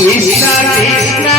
Krishna Krishna